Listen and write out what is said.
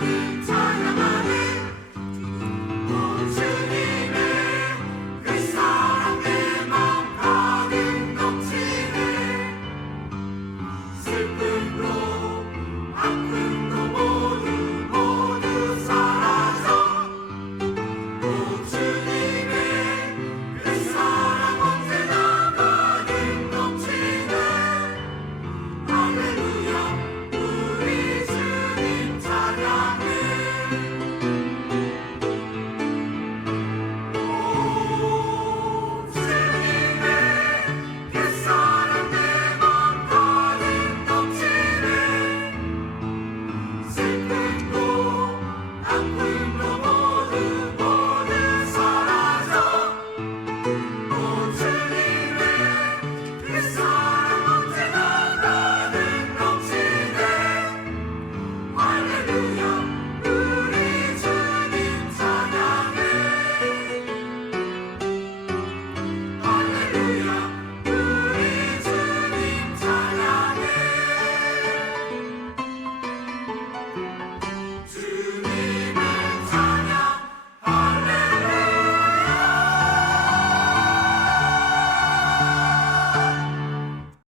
thank you